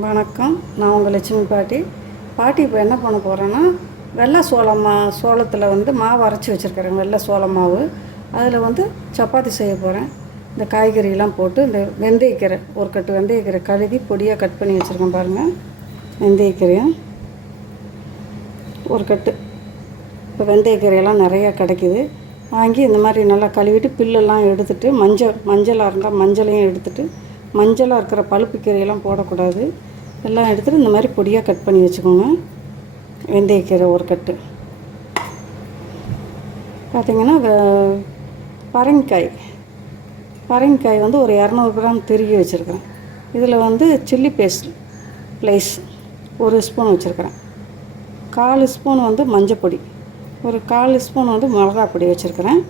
வணக்கம். நான் உங்கள் லட்சுமி பாட்டி. பாட்டி இப்போ என்ன பண்ண போகிறேன்னா வெள்ளை சோளம் மா சோளத்தில் வந்து மாவு அரைச்சி வச்சுருக்கிறேன் வெள்ளை சோள மாவு. அதில் வந்து சப்பாத்தி செய்ய போகிறேன் இந்த காய்கறியெல்லாம் போட்டு இந்த வெந்தயக்கீரை ஒரு கட்டு வெந்தயக்கீரை கழுவி பொடியாக கட் பண்ணி வச்சுருக்கேன் பாருங்கள் வெந்தயக்கீரையும் ஒரு கட்டு. இப்போ வெந்தயக்கீரையெல்லாம் நிறையா கிடைக்கிது. வாங்கி இந்த மாதிரி நல்லா கழுவிட்டு பில்லெல்லாம் எடுத்துகிட்டு மஞ்சள் மஞ்சளாக இருந்தால் மஞ்சளையும் எடுத்துகிட்டு மஞ்சளாக இருக்கிற பழுப்பு கீரையெல்லாம் போடக்கூடாது. எல்லாம் எடுத்துகிட்டு இந்த மாதிரி பொடியாக கட் பண்ணி வச்சுக்கோங்க. வெந்தயக்கீரை ஒரு கட்டு பார்த்திங்கன்னா பரங்கிக்காய். பரங்கிக்காய் வந்து ஒரு இரநூறு கிராம் திருகி வச்சுருக்கிறேன். இதில் வந்து சில்லி பேஸ்ட் ப்ளேஸ் ஒரு ஸ்பூன் வச்சுருக்கிறேன். கால் ஸ்பூன் வந்து மஞ்சப்பொடி ஒரு கால் ஸ்பூன் வந்து மிளகா பொடி வச்சுருக்கிறேன்.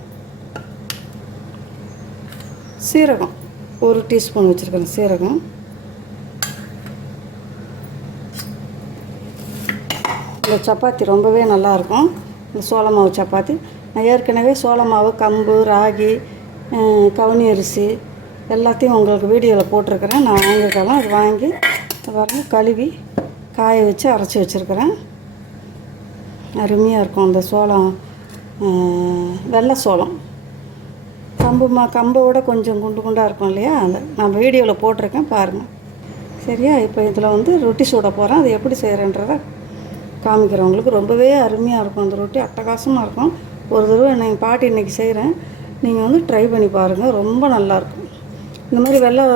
சீரகம். ஒரு டீஸ்பூன் வச்சுருக்கிறேன் சீரகம். இந்த சப்பாத்தி ரொம்பவே நல்லாயிருக்கும். இந்த சோள மாவு சப்பாத்தி. நான் ஏற்கனவே சோள மாவு கம்பு ராகி கவுனி அரிசி எல்லாத்தையும் உங்களுக்கு வீடியோவில் போட்டிருக்கிறேன். நான் வாங்கியிருக்கலாம். அது வாங்கி இதை கழுவி காய வச்சு அரைச்சி வச்சுருக்கிறேன். அருமையாக இருக்கும் அந்த சோளம். வெள்ளை சோளம். கம்பு மா கம்பை விட கொஞ்சம் குண்டு குண்டாக இருக்கும் இல்லையா? அந்த நான் வீடியோவில் போட்டிருக்கேன் பாருங்கள் சரியா? இப்போ இதில் வந்து ரொட்டி சுட போகிறேன் அது எப்படி செய்கிறேன்றதை காமிக்கிறேன். உங்களுக்கு ரொம்பவே அருமையாக இருக்கும் அந்த ரொட்டி. அட்டகாசமாக இருக்கும். ஒரு தடவை நான் பாட்டி இன்றைக்கி செய்கிறேன் நீங்கள் வந்து ட்ரை பண்ணி பாருங்கள் ரொம்ப நல்லாயிருக்கும் இந்த மாதிரி வெள்ளை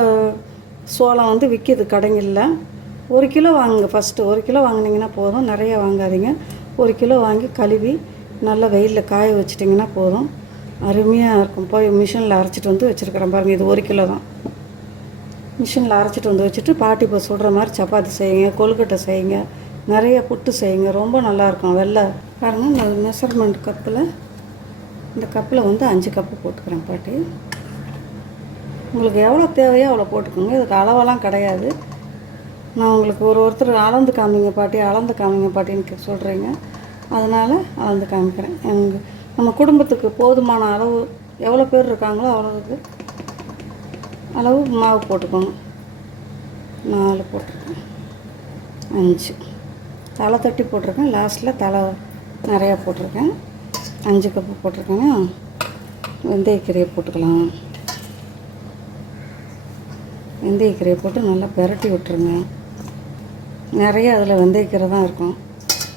சோளம் வந்து விற்கிது கடைங்களில் ஒரு கிலோ வாங்குங்க ஃபஸ்ட்டு ஒரு கிலோ வாங்குனீங்கன்னா போதும். நிறைய வாங்காதீங்க. ஒரு கிலோ வாங்கி கழுவி நல்லா வெயிலில் காய வச்சிட்டிங்கன்னா போதும். அருமையாக இருக்கும். போய் மிஷினில் அரைச்சிட்டு வந்து வச்சுருக்கிறேன் பாருங்கள் இது ஒரு கிலோ தான். மிஷினில் அரைச்சிட்டு வந்து வச்சுட்டு பாட்டி இப்போ சுடுற மாதிரி சப்பாத்தி செய்யுங்க கொழுக்கட்டை செய்யுங்க நிறைய புட்டு செய்யுங்க ரொம்ப நல்லாயிருக்கும் வெள்ளை. பாருங்கள் இந்த மெஷர்மெண்ட் கப்பில் இந்த கப்பில் வந்து அஞ்சு கப்பு போட்டுக்கிறேன் பாட்டி. உங்களுக்கு எவ்வளோ தேவையோ அவ்வளோ போட்டுக்கோங்க இதுக்கு அளவெல்லாம் கிடையாது. நான் உங்களுக்கு ஒரு ஒருத்தர் அளந்து காமிங்க பாட்டி அளந்து காமிங்க பாட்டின்னு சொல்கிறீங்க அதனால் அளந்து காமிக்கிறேன். எங்கள் நம்ம குடும்பத்துக்கு போதுமான அளவு எவ்வளோ பேர் இருக்காங்களோ அவ்வளோவுக்கு அளவு மாவு போட்டுக்கணும். நாலு போட்டிருக்கேன் அஞ்சு. தலை தட்டி போட்டிருக்கேன். லாஸ்ட்டில் தலை நிறையா போட்டிருக்கேன். அஞ்சு கப்பு போட்டிருக்கேங்க வெந்தயக்கீரையை போட்டுக்கலாம். வெந்தயக்கீரையை போட்டு நல்லா பெரட்டி விட்டுருங்க. நிறைய அதில் வெந்தயக்கீரை தான் இருக்கும்.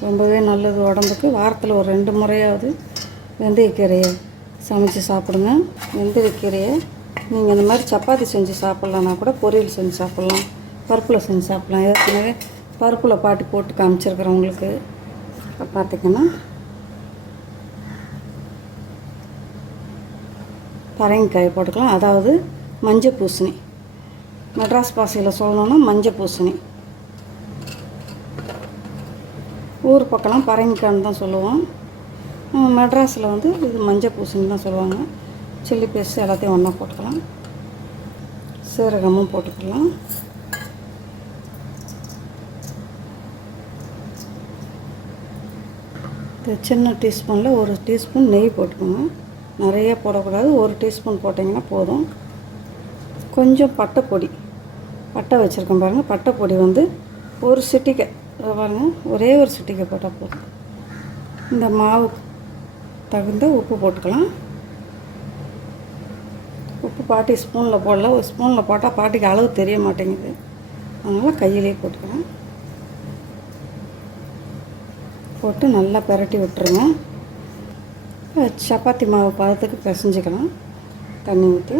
ரொம்பவே நல்லது உடம்புக்கு. வாரத்தில் ஒரு ரெண்டு முறையாவது வெந்தயக்கீரையை சமைச்சு சாப்பிடுங்க. வெந்தயக்கீரையை நீங்கள் இந்த மாதிரி சப்பாத்தி செஞ்சு சாப்பிட்லன்னா கூட பொரியல் செஞ்சு சாப்பிட்லாம். பருப்பில் செஞ்சு சாப்பிட்லாம். ஏற்கனவே பருப்பில் பாட்டு போட்டு காமிச்சிருக்கிறேன் உங்களுக்கு. இப்போ பார்த்திங்கன்னா பரங்கிக்காய் போட்டுக்கலாம். அதாவது மஞ்சள் பூசணி. மெட்ராஸ் பாசையில் சொல்லணும்னா மஞ்சள் பூசணி. ஊர் பக்கம்லாம் பரங்கிக்காய்னு தான் சொல்லுவோம். மெட்ராஸில் வந்து இது மஞ்சள் பூசணி தான் சொல்லுவாங்க. சில்லி பேஸ்ட் எல்லாத்தையும் ஒன்றா போட்டுக்கலாம். சீரகமும் போட்டுக்கலாம். இந்த சின்ன டீஸ்பூனில் ஒரு டீஸ்பூன் நெய் போட்டுக்கோங்க. நிறைய போடக்கூடாது. ஒரு டீஸ்பூன் போட்டிங்கன்னா போதும். கொஞ்சம் பட்டைப்பொடி. பட்டை வச்சுருக்கேன் பாருங்கள் பட்டைப்பொடி வந்து ஒரு சிட்டிக்கை பாருங்கள் ஒரே ஒரு சிட்டிக்கை போட்டால் போதும். இந்த மாவுக்கு தகுந்த உப்பு போட்டுக்கலாம். உப்பு பாட்டி ஸ்பூனில் போடல. ஒரு ஸ்பூனில் போட்டால் பாட்டிக்கு அளவு தெரிய மாட்டேங்குது. அதனால் கையிலே போட்டுக்கலாம். போட்டு நல்லா பிரட்டி விட்டுருங்க. சப்பாத்தி மாவு பதத்துக்கு பிசைஞ்சிக்கலாம். தண்ணி ஊற்றி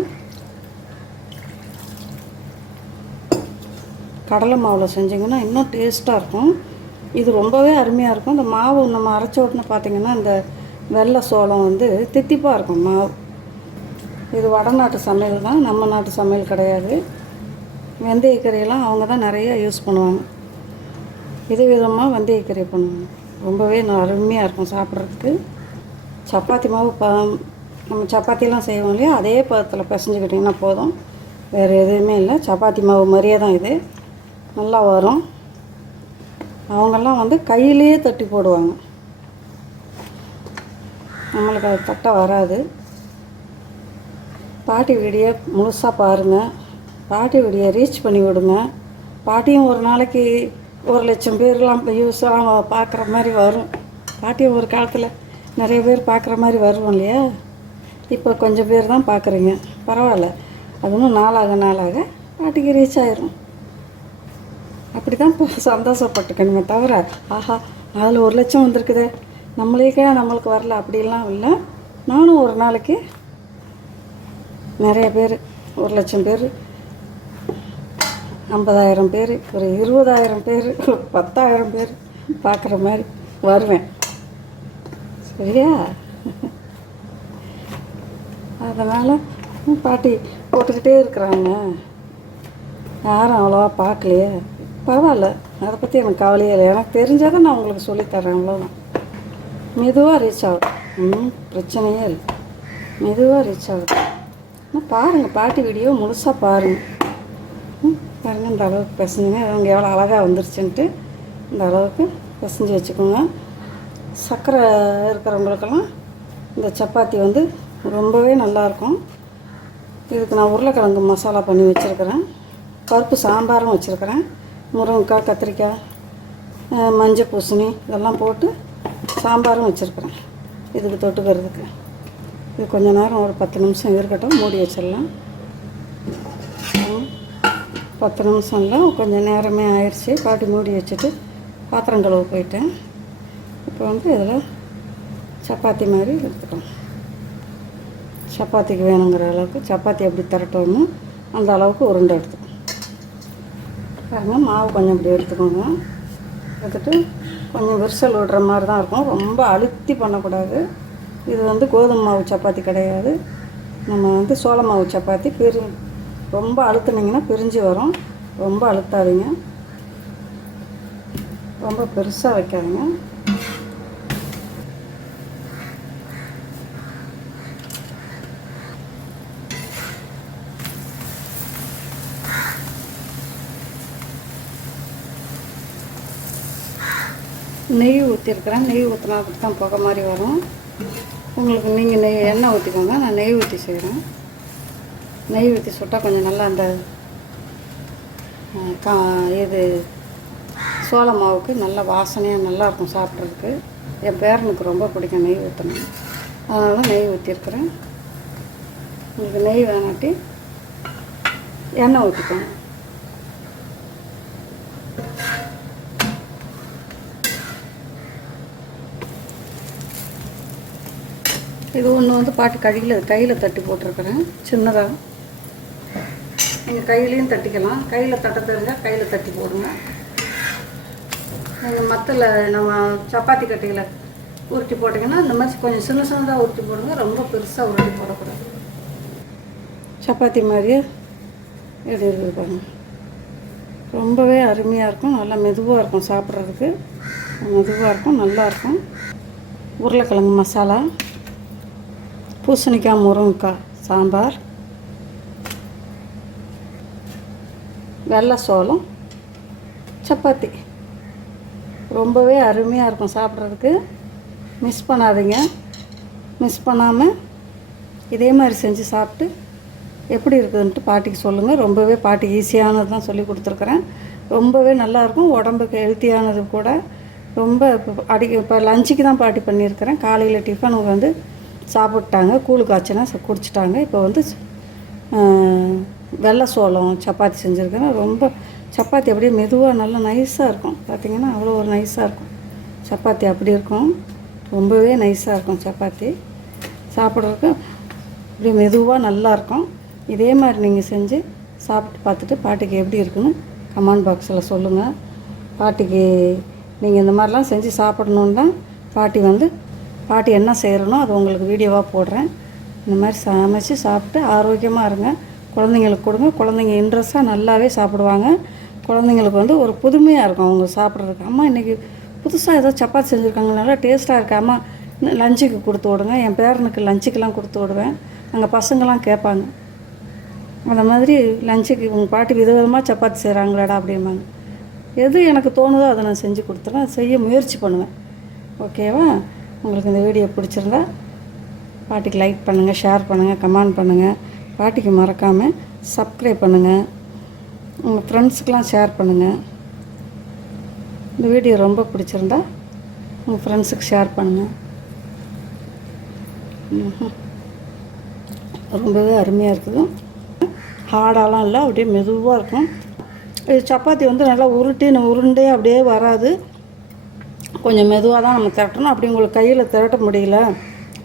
கடலை மாவில் செஞ்சிங்கன்னா இன்னும் டேஸ்ட்டாக இருக்கும். இது ரொம்பவே அருமையாக இருக்கும். இந்த மாவு நம்ம அரைச்ச உடனே பார்த்திங்கன்னா இந்த வெள்ளை சோளம் வந்து தித்திப்பாக இருக்கும். மாவு இது வடநாட்டு சமையல் தான் நம்ம நாட்டு சமையல் கிடையாது. வெந்தயக்கறியெல்லாம் அவங்க தான் நிறையா யூஸ் பண்ணுவாங்க. இது விதமாக வெந்தயக்கீரை பண்ணுவாங்க ரொம்பவே அருமையாக இருக்கும் சாப்பிட்றதுக்கு. சப்பாத்தி மாவு ப நம்ம சப்பாத்திலாம் செய்வோம் இல்லையா? அதே பதத்தில் பிசைஞ்சுக்கிட்டிங்கன்னா போதும். வேறு எதுவுமே இல்லை. சப்பாத்தி மாவு மாதிரியே தான் இது. நல்லா வரும். அவங்கெல்லாம் வந்து கையிலேயே தட்டி போடுவாங்க. நம்மளுக்கு அது தட்ட வராது. பாட்டி வீடியோ முழுசாக பாருங்கள் பாட்டி வீடியோ ரீச் பண்ணி விடுங்க. பாட்டியும் ஒரு நாளைக்கு ஒரு லட்சம் பேர்லாம் யூஸ்லாம் பார்க்குற மாதிரி வரும். பாட்டியும் ஒரு காலத்தில் நிறைய பேர் பார்க்குற மாதிரி வருவோம் இல்லையா? இப்போ கொஞ்சம் பேர் தான் பார்க்குறீங்க பரவாயில்ல. அதுவும் நாளாக நாளாக பாட்டிக்கு ரீச் ஆயிரும். அப்படி தான் இப்போ சந்தோஷப்பட்டுக்கணுமே தவிர ஆஹா அதில் ஒரு லட்சம் வந்திருக்குதே. நம்மளுக்கே நம்மளுக்கு வரல அப்படிலாம் இல்லை. நானும் ஒரு நாளைக்கு நிறைய பேர் ஒரு லட்சம் பேர் ஐம்பதாயிரம் பேர் ஒரு இருபதாயிரம் பேர் ஒரு பத்தாயிரம் பேர் பார்க்குற மாதிரி வருவேன். சரியா? அதனால் பாட்டி போட்டுக்கிட்டே இருக்கிறாங்க. யாரும் அவ்வளோவா பார்க்கலையே பரவாயில்ல. அதை பற்றி எனக்கு கவலையே இல்லை. எனக்கு தெரிஞ்சால் தான் நான் உங்களுக்கு சொல்லித்தரேன் அவ்வளோதான் மெதுவாக ரீச் ஆகும் ம் பிரச்சனையே இல்லை. மெதுவாக ரீச் ஆகுது. ஆனால் பாருங்கள் பாட்டு வீடியோ முழுசாக பாருங்கள் பாருங்கள் இந்த அளவுக்கு பிசைஞ்சுங்க அவங்க எவ்வளோ அழகாக வந்துருச்சுன்ட்டு இந்த அளவுக்கு பிசைஞ்சு வச்சுக்கோங்க. சர்க்கரை இருக்கிறவங்களுக்கெல்லாம் இந்த சப்பாத்தி வந்து ரொம்பவே நல்லாயிருக்கும் இதுக்கு நான் உருளைக்கிழங்கு மசாலா பண்ணி வச்சுருக்கிறேன். பருப்பு சாம்பாரும் வச்சுருக்கிறேன். முருங்கைக்காய் கத்திரிக்காய் மஞ்சள் பூசணி இதெல்லாம் போட்டு சாம்பாரும் வச்சுருக்குறேன். இதுக்கு தொட்டுக்கிறதுக்கு இது கொஞ்ச நேரம் ஒரு பத்து நிமிஷம் இருக்கட்டும் மூடி வச்சிடலாம். பத்து நிமிஷம்லாம் கொஞ்சம் நேரமே ஆயிடுச்சு. பாட்டி மூடி வச்சுட்டு பாத்திரம் கழுவு போயிட்டேன். இப்போ வந்து இதில் சப்பாத்தி மாதிரி எடுத்துக்கலாம் சப்பாத்திக்கு வேணுங்கிற அளவுக்கு சப்பாத்தி எப்படி திரட்டணுமோ அந்த அளவுக்கு உருண்டை எடுத்துக்கணும். பாருங்கள் மாவு கொஞ்சம் இப்படி எடுத்துக்கோங்க. எடுத்துட்டு கொஞ்சம் விரிசல் விடுற மாதிரி தான் இருக்கும். ரொம்ப அழுத்தி பண்ணக்கூடாது. இது வந்து கோதுமை மாவு சப்பாத்தி கிடையாது. நம்ம வந்து சோள மாவு சப்பாத்தி பிரி ரொம்ப அழுத்துனீங்கன்னா பிரிஞ்சு வரும். ரொம்ப அழுத்தாதீங்க. ரொம்ப பெருசாக வைக்காதீங்க. நெய் ஊற்றிருக்கிறேன் நெய் ஊற்றினா அப்படி தான் புகை மாதிரி வரும். உங்களுக்கு நீங்கள் நெய் எண்ணெய் ஊற்றிக்கோங்க நான் நெய் ஊற்றி செய்கிறேன் நெய் ஊற்றி சுட்டால் கொஞ்சம் நல்லா அந்த கா இது சோள மாவுக்கு நல்ல வாசனையாக நல்லாயிருக்கும் சாப்பிட்றதுக்கு. என் பேரனுக்கு ரொம்ப பிடிக்கும் நெய் ஊற்றணும் அதனால நெய் ஊற்றிருக்கிறேன் உங்களுக்கு நெய் வேணாட்டி எண்ணெய் ஊற்றிக்கோங்க இது ஒன்று வந்து பாட்டு கழியில் கையில் தட்டி போட்டிருக்கிறேன். சின்னதாக நீங்கள் கையிலையும் தட்டிக்கலாம். கையில் தட்ட தெரிஞ்சால் கையில் தட்டி போடுங்க. நீங்கள் மத்தில் நம்ம சப்பாத்தி கட்டையில் உருட்டி போட்டிங்கன்னா இந்த மாதிரி கொஞ்சம் சின்ன சின்னதாக உருட்டி போடுங்க. ரொம்ப பெருசாக உருட்டி போடக்கூடாது. சப்பாத்தி மாதிரியே எடுத்து இருக்குது பாருங்க. ரொம்பவே அருமையாக இருக்கும். நல்லா மெதுவாக இருக்கும் சாப்பிட்றதுக்கு. மெதுவாக இருக்கும் நல்லாயிருக்கும் உருளைக்கிழங்கு மசாலா. பூசணிக்காய் முருங்கைக்காய் சாம்பார் வெள்ளை சோளம் சப்பாத்தி. ரொம்பவே அருமையாக இருக்கும் சாப்பிட்றதுக்கு. மிஸ் பண்ணாதீங்க. மிஸ் பண்ணாமல் இதே மாதிரி செஞ்சு சாப்பிட்டு எப்படி இருக்குதுன்ட்டு பாட்டிக்கு சொல்லுங்கள் ரொம்பவே பாட்டி ஈஸியானது தான் சொல்லி கொடுத்துருக்குறேன். ரொம்பவே நல்லாயிருக்கும் உடம்புக்கு ஹெல்த்தியானது கூட ரொம்ப இப்போ அடி இப்போ லஞ்சுக்கு தான் பாட்டி பண்ணியிருக்கிறேன். காலையில் டிஃபனுக்கு வந்து சாப்பிட்டாங்க கூழ் காய்ச்சினா குடிச்சிட்டாங்க. இப்போ வந்து வெள்ளை சோளம் சப்பாத்தி செஞ்சுருக்கேன் ரொம்ப சப்பாத்தி அப்படியே மெதுவாக நல்லா நைஸாக இருக்கும். பார்த்தீங்கன்னா அவ்வளோ ஒரு நைஸாக இருக்கும். சப்பாத்தி அப்படி இருக்கும். ரொம்பவே நைஸாக இருக்கும் சப்பாத்தி. சாப்பிட்றதுக்கு அப்படியே மெதுவாக நல்லா இருக்கும். இதே மாதிரி நீங்கள் செஞ்சு சாப்பிட்டு பார்த்துட்டு பாட்டிக்கு எப்படி இருக்குன்னு கமெண்ட் பாக்ஸில் சொல்லுங்கள் பாட்டிக்கு நீங்கள் இந்த மாதிரிலாம் செஞ்சு சாப்பிடணுன்னா பாட்டி வந்து பாட்டி என்ன செய்கிறனோ அது உங்களுக்கு வீடியோவாக போடுறேன். இந்த மாதிரி சமைச்சு சாப்பிட்டு ஆரோக்கியமாக இருங்க. குழந்தைங்களுக்கு கொடுங்க. குழந்தைங்க இன்ட்ரெஸ்ட்டாக நல்லாவே சாப்பிடுவாங்க. குழந்தைங்களுக்கு வந்து ஒரு புதுமையாக இருக்கும் அவங்க சாப்பிட்றதுக்கு. அம்மா இன்றைக்கி புதுசாக ஏதோ சப்பாத்தி செஞ்சுருக்காங்க நல்லா டேஸ்ட்டாக இருக்காமா அம்மா லஞ்சுக்கு கொடுத்து விடுங்க. என் பேரனுக்கு லஞ்சுக்கெலாம் கொடுத்து விடுவேன். அங்கே பசங்களாம் கேட்பாங்க. அந்த மாதிரி லஞ்சுக்கு உங்கள் பாட்டி விதவிதமாக சப்பாத்தி செய்கிறாங்களாடா அப்படிம்பாங்க. எது எனக்கு தோணுதோ அதை நான் செஞ்சு கொடுத்துருவேன் செய்ய முயற்சி பண்ணுவேன். ஓகேவா? உங்களுக்கு இந்த வீடியோ பிடிச்சிருந்தா பாட்டிக்கு லைக் பண்ணுங்கள் ஷேர் பண்ணுங்கள் கமெண்ட் பண்ணுங்கள் பாட்டிக்கு மறக்காமல் சப்ஸ்கிரைப் பண்ணுங்கள் உங்கள் ஃப்ரெண்ட்ஸுக்கெலாம் ஷேர் பண்ணுங்கள் இந்த வீடியோ ரொம்ப பிடிச்சிருந்தா உங்கள் ஃப்ரெண்ட்ஸுக்கு ஷேர் பண்ணுங்கள் ரொம்பவே அருமையாக இருக்குது. ஹார்டாலாம் இல்லை அப்படியே மெதுவாக இருக்கும். இது சப்பாத்தி வந்து நல்லா உருட்டி நம்ம உருண்டே அப்படியே வராது. கொஞ்சம் மெதுவாக தான் நம்ம திரட்டணும். அப்படி உங்களுக்கு கையில் திரட்ட முடியல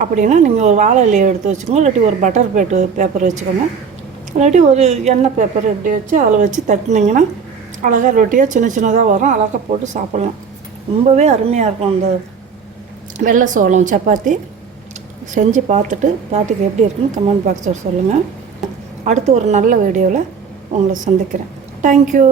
அப்படின்னா நீங்கள் ஒரு வாழை இலையை எடுத்து வச்சுக்கோங்க. இல்லாட்டி ஒரு பட்டர் பேட்டு பேப்பர் வச்சுக்கோங்க. இல்லாட்டி ஒரு எண்ணெய் பேப்பர் இப்படி வச்சு அதில் வச்சு தட்டினீங்கன்னா அழகாக ரொட்டியாக சின்ன சின்னதாக வரும். அழகாக போட்டு சாப்பிட்லாம். ரொம்பவே அருமையாக இருக்கும் அந்த வெள்ளை சோளம் சப்பாத்தி. செஞ்சு பார்த்துட்டு பாட்டுக்கு எப்படி இருக்குன்னு கமெண்ட் பாக்ஸில் சொல்லுங்கள் அடுத்து ஒரு நல்ல வீடியோவில் உங்களை சந்திக்கிறேன். தேங்க்யூ